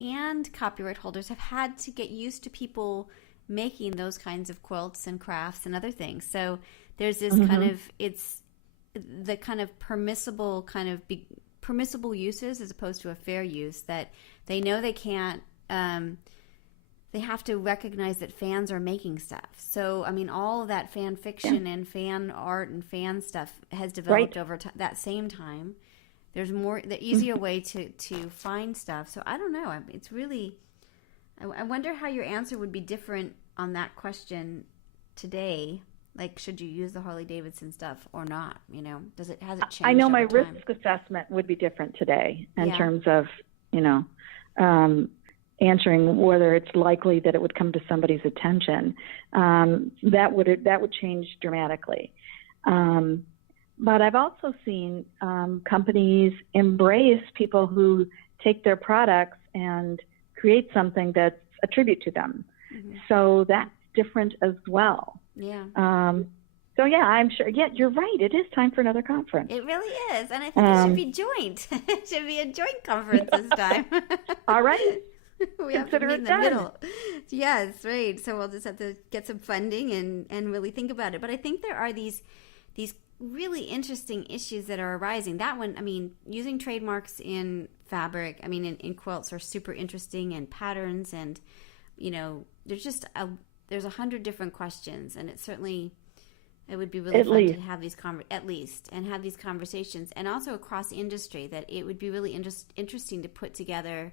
and copyright holders have had to get used to people making those kinds of quilts and crafts and other things. So there's this kind of, it's the kind of permissible uses as opposed to a fair use that they know they can't, they have to recognize that fans are making stuff. So, I mean, all of that fan fiction and fan art and fan stuff has developed over that same time. There's the easier way to find stuff. So I don't know. It's really, I wonder how your answer would be different on that question today. Like, should you use the Harley Davidson stuff or not? You know, has it changed? I know my over time? risk assessment would be different today in terms of, you know, answering whether it's likely that it would come to somebody's attention. That would change dramatically. But I've also seen companies embrace people who take their products and create something that's a tribute to them. So that's different as well. Yeah. So yeah, I'm sure. Yeah, you're right. It is time for another conference. It really is, and I think it should be joint. It should be a joint conference this time. All right. We have to meet in the middle. Yes, right. So we'll just have to get some funding and really think about it. But I think there are these really interesting issues that are arising. That one, I mean, using trademarks in fabric, I mean, in quilts are super interesting, and patterns, and you know, there's 100 different questions, and it would be really fun to have these have these conversations, and also across industry, that it would be really interesting to put together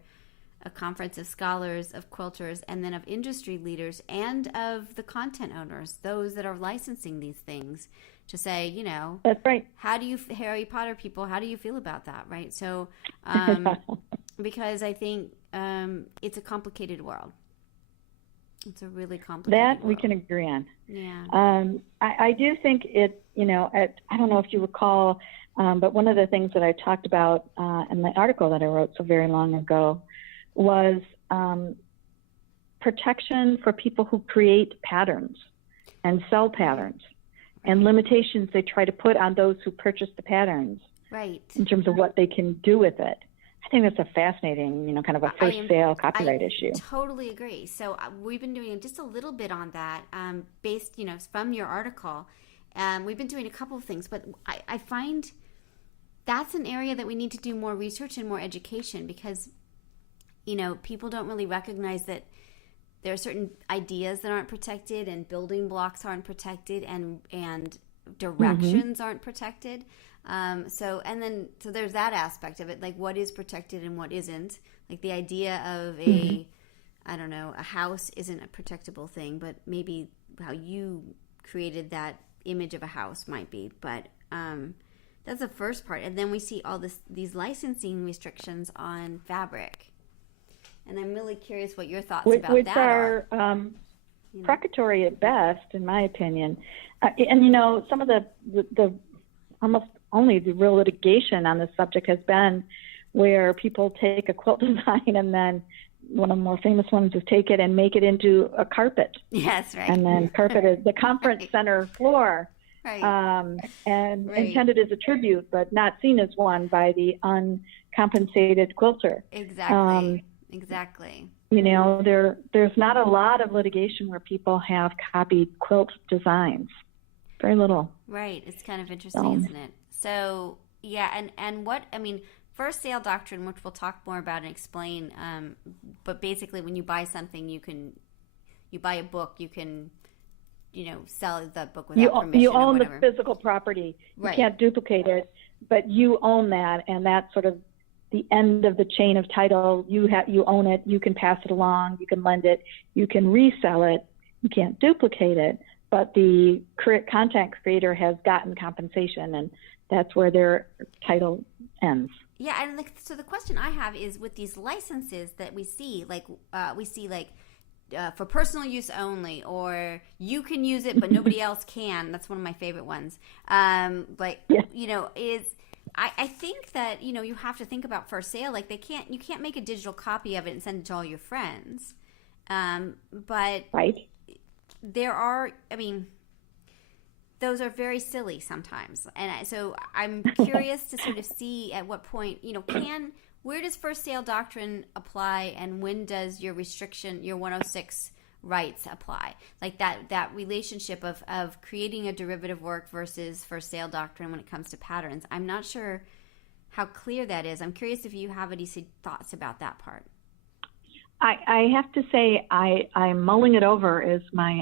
a conference of scholars, of quilters, and then of industry leaders and of the content owners, those that are licensing these things, to say, you know, that's right. How do you, Harry Potter people, how do you feel about that, right? So, because I think it's a complicated world. It's a really complicated world. We can agree on. Yeah. I do think it, you know, I don't know if you recall, but one of the things that I talked about in the article that I wrote so very long ago was protection for people who create patterns and sell patterns, and limitations they try to put on those who purchase the patterns, right, in terms of what they can do with it. I think that's a fascinating, you know, kind of a first sale copyright issue. I totally agree. So we've been doing just a little bit on that, based, you know, from your article. We've been doing a couple of things, but I find that's an area that we need to do more research and more education, because, you know, people don't really recognize that there are certain ideas that aren't protected, and building blocks aren't protected, and directions aren't protected. So there's that aspect of it, like what is protected and what isn't. Like the idea of I don't know, a house isn't a protectable thing, but maybe how you created that image of a house might be. But that's the first part. And then we see all these licensing restrictions on fabric. And I'm really curious what your thoughts about that are. Which are precatory at best, in my opinion. And, you know, some of the almost only the real litigation on this subject has been where people take a quilt design, and then one of the more famous ones is take it and make it into a carpet. Yes, right. And then carpeted the conference center floor. Right. And intended as a tribute, but not seen as one by the uncompensated quilter. Exactly. Exactly. You know, there's not a lot of litigation where people have copied quilt designs. Very little. Right. It's kind of interesting, isn't it? So, yeah, and what, I mean, first sale doctrine, which we'll talk more about and explain, but basically when you buy something, you buy a book, you can, you know, sell that book without permission. You own the physical property. Right. You can't duplicate it, but you own that, and that's sort of the end of the chain of title. You own it. You can pass it along. You can lend it. You can resell it. You can't duplicate it, but the content creator has gotten compensation, and that's where their title ends. Yeah, and so the question I have is, with these licenses that we see, for personal use only, or you can use it but nobody else can. That's one of my favorite ones. You know, I think that, you know, you have to think about for sale. Like you can't make a digital copy of it and send it to all your friends. But right. There are, I mean, those are very silly sometimes. And so I'm curious to sort of see at what point, you know, where does first sale doctrine apply, and when does your restriction, your 106 rights apply? Like that relationship of creating a derivative work versus first sale doctrine when it comes to patterns. I'm not sure how clear that is. I'm curious if you have any thoughts about that part. I have to say I'm mulling it over as my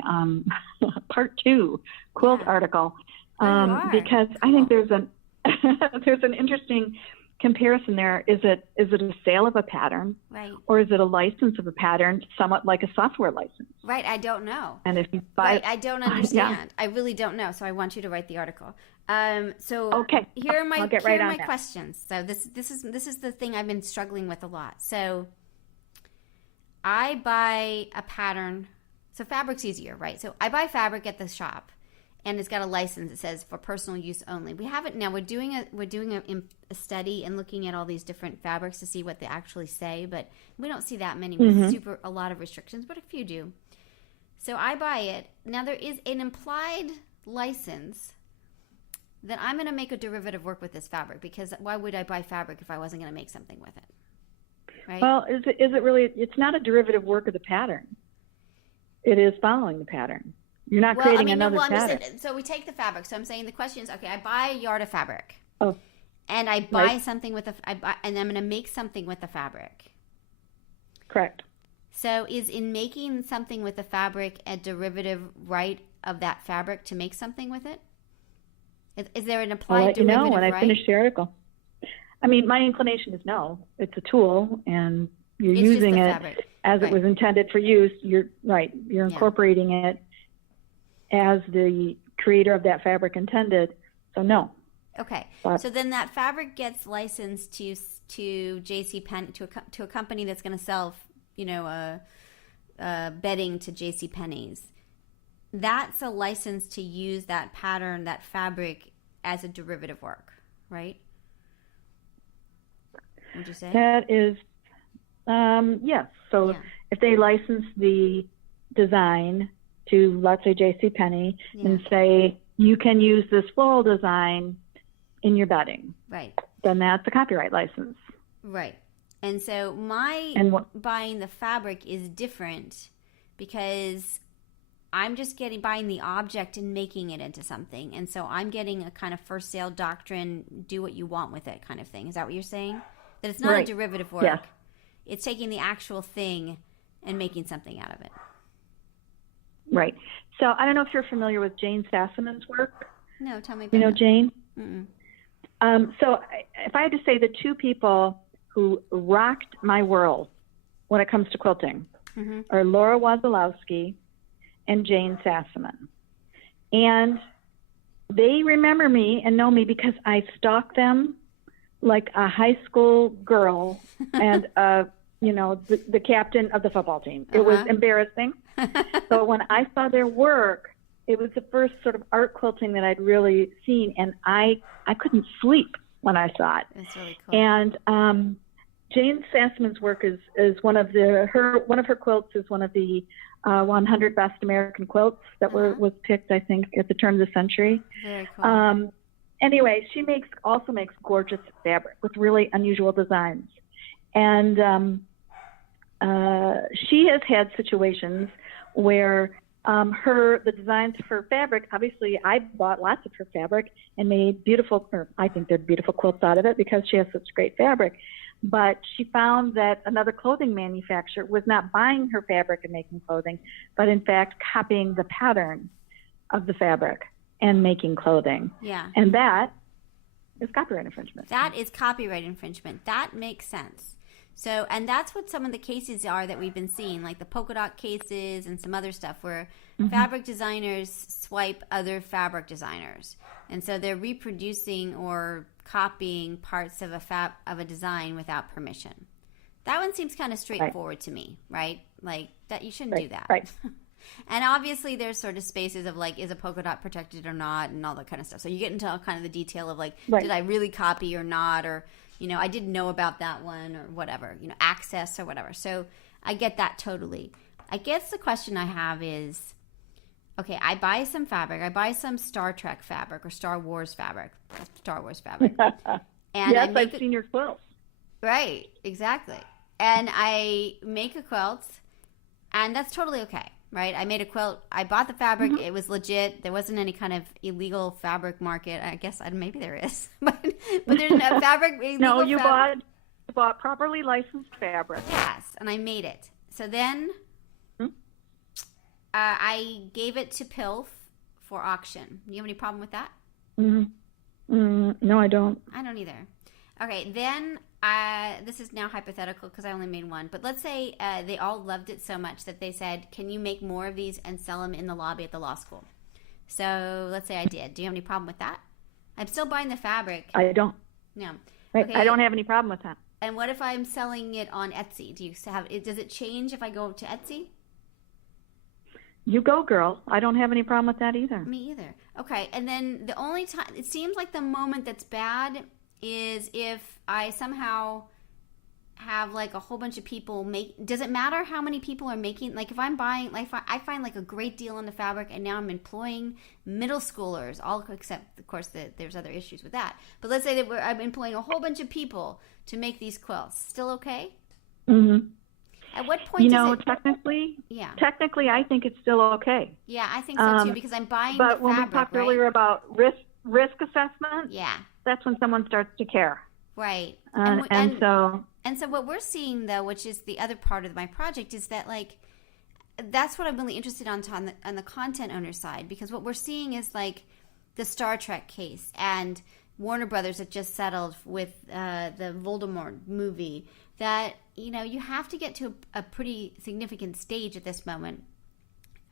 part 2 quilt article because cool. I think there's an interesting comparison there. Is it a sale of a pattern, right, or is it a license of a pattern, somewhat like a software license? Right. I don't know. And if you buy, right, I don't understand. Yeah. I really don't know. So I want you to write the article. So okay, here are my that. questions. So this is the thing I've been struggling with a lot. So I buy a pattern. So fabric's easier, right? So I buy fabric at the shop, and it's got a license that says for personal use only. We have it now. We're doing a study and looking at all these different fabrics to see what they actually say, but we don't see that many with a lot of restrictions, but a few do. So I buy it. Now there is an implied license that I'm going to make a derivative work with this fabric, because why would I buy fabric if I wasn't going to make something with it? Right? Well, is it really? It's not a derivative work of the pattern. It is following the pattern. You're not creating another pattern. So we take the fabric. So I'm saying the question is, okay, I buy a yard of fabric. Oh. And I buy something and I'm going to make something with the fabric. Correct. So is in making something with the fabric a derivative right of that fabric to make something with it? Is there an applied derivative right? I'll let you know when I finish the article. I mean, my inclination is no. It's a tool, and you're using it as it was intended for use. You're right. You're incorporating it as the creator of that fabric intended. So no. Okay. So then that fabric gets licensed to JCPenney, to a company that's going to sell, bedding to JCPenney's. That's a license to use that pattern, that fabric, as a derivative work, right? Would you say? That is, yes. So if they license the design to, let's say, JCPenney, and say, you can use this floral design in your bedding, right? Then that's a copyright license. Right. And so buying the fabric is different, because I'm just buying the object and making it into something. And so I'm getting a kind of first sale doctrine, do what you want with it kind of thing. Is that what you're saying? That it's not a derivative work. Yes. It's taking the actual thing and making something out of it. Right. So I don't know if you're familiar with Jane Sassaman's work. No, tell me about it. You know Jane? Mm-mm. So if I had to say the two people who rocked my world when it comes to quilting are Laura Wazalowski and Jane Sassaman. And they remember me and know me because I stalked them like a high school girl and, the captain of the football team. It was embarrassing. So when I saw their work, it was the first sort of art quilting that I'd really seen, and I couldn't sleep when I saw it. That's really cool. And Jane Sassaman's work is one of her quilts is one of the 100 best American quilts that was picked, I think, at the turn of the century. Very cool. Anyway, she also makes gorgeous fabric with really unusual designs, and she has had situations where the designs for fabric. Obviously, I bought lots of her fabric and made I think they're beautiful quilts out of it because she has such great fabric. But she found that another clothing manufacturer was not buying her fabric and making clothing, but in fact copying the pattern of the fabric and making clothing. Yeah. And that is copyright infringement. That is copyright infringement. That makes sense. So, and that's what some of the cases are that we've been seeing, like the polka dot cases and some other stuff where fabric designers swipe other fabric designers. And so they're reproducing or copying parts of a design without permission. That one seems kind of straightforward to me, right? Like that you shouldn't do that. Right. And obviously there's sort of spaces of like, is a polka dot protected or not and all that kind of stuff. So you get into all kind of the detail of like, did I really copy or not? Or, I didn't know about that one or whatever, access or whatever. So I get that totally. I guess the question I have is, okay, I buy some fabric. I buy some Star Trek fabric or Star Wars fabric. Star Wars fabric. And yes, I've seen your quilts. Right, exactly. And I make a quilt, and that's totally okay, right? I made a quilt. I bought the fabric. It was legit. There wasn't any kind of illegal fabric market. I guess maybe there is, but there's no fabric. No, you bought properly licensed fabric. Yes, and I made it. So then I gave it to PILF for auction. You have any problem with that? No, I don't. I don't either. Okay, then this is now hypothetical because I only made one. But let's say they all loved it so much that they said, can you make more of these and sell them in the lobby at the law school? So let's say I did. Do you have any problem with that? I'm still buying the fabric. I don't. No. Right. Okay. I don't have any problem with that. And what if I'm selling it on Etsy? Does it change if I go to Etsy? You go, girl. I don't have any problem with that either. Me either. Okay. And then the only time, it seems like the moment that's bad is if I somehow have like a whole bunch of people does it matter how many people are making, like if I'm buying, like if I find like a great deal on the fabric and now I'm employing middle schoolers, all except of course there's other issues with that. But let's say that I'm employing a whole bunch of people to make these quilts. Still okay? Mm-hmm. At what point technically, I think it's still okay. Yeah, I think so too, because I'm buying the fabric, but when we talked earlier about risk assessment, yeah, that's when someone starts to care. Right. And so what we're seeing, though, which is the other part of my project, is that, like, that's what I'm really interested on the content owner side, because what we're seeing is, like, the Star Trek case and Warner Brothers that just settled with the Voldemort movie, that, you know, you have to get to a pretty significant stage at this moment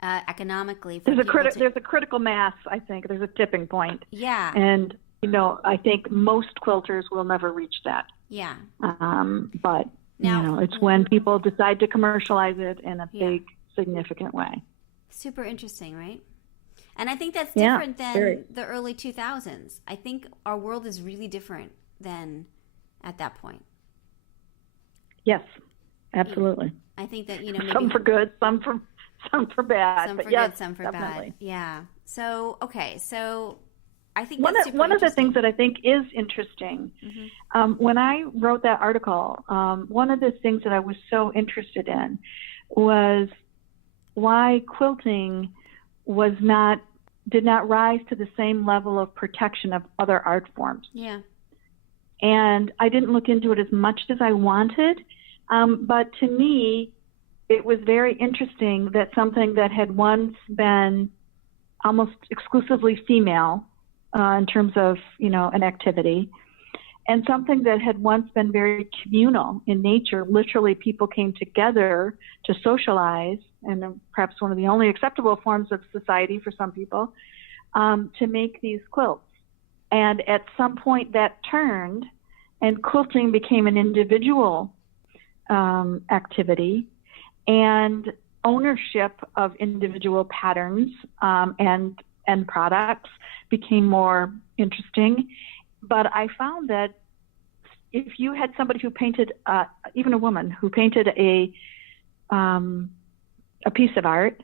economically. There's a critical mass, I think. There's a tipping point. Yeah. And, you know, I think most quilters will never reach that. Yeah. But, now, you know, it's when people decide to commercialize it in a big, significant way. Super interesting, right? And I think that's different than the early 2000s. I think our world is really different than at that point. Yes, absolutely. I think that, you know, maybe some for good, some for bad. Some for good, some for bad. Yeah. So, okay. So I think one of the things that I think is interesting, when I wrote that article, one of the things that I was so interested in was why quilting did not rise to the same level of protection of other art forms. Yeah. And I didn't look into it as much as I wanted, but to me, it was very interesting that something that had once been almost exclusively female in terms of, you know, an activity, and something that had once been very communal in nature, literally people came together to socialize, and perhaps one of the only acceptable forms of society for some people, to make these quilts. And at some point that turned, and quilting became an individual activity, and ownership of individual patterns and products became more interesting. But I found that if you had somebody who painted, even a woman who painted a piece of art,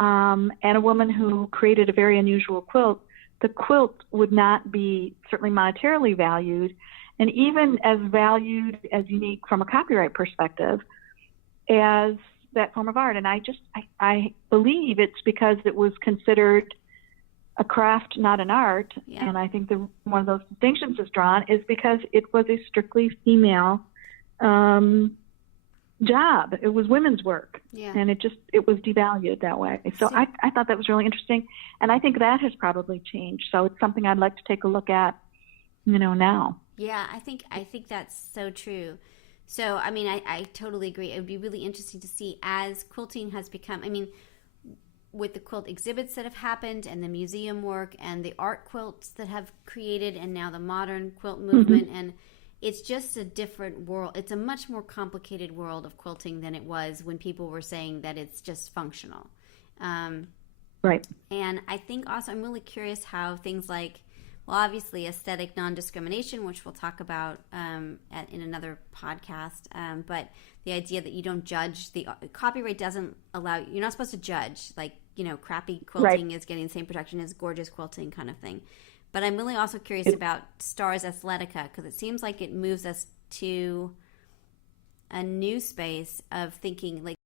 and a woman who created a very unusual quilt, the quilt would not be certainly monetarily valued, and even as valued as unique from a copyright perspective as that form of art. And I believe it's because it was considered a craft, not an art. Yeah. And I think one of those distinctions is drawn is because it was a strictly female job. It was women's work. Yeah. And it was devalued that way. So I thought that was really interesting. And I think that has probably changed. So it's something I'd like to take a look at, you know, now. Yeah, I think that's so true. So, I mean, I totally agree. It would be really interesting to see as quilting has become, I mean, with the quilt exhibits that have happened and the museum work and the art quilts that have created and now the modern quilt movement, and it's just a different world. It's a much more complicated world of quilting than it was when people were saying that it's just functional. Right. And I think also I'm really curious how things like, well, obviously aesthetic non-discrimination, which we'll talk about in another podcast, but the idea that you don't judge, the copyright doesn't allow, you're not supposed to judge, like, you know, crappy quilting is getting the same protection as gorgeous quilting kind of thing. But I'm really also curious about Stars Athletica, because it seems like it moves us to a new space of thinking like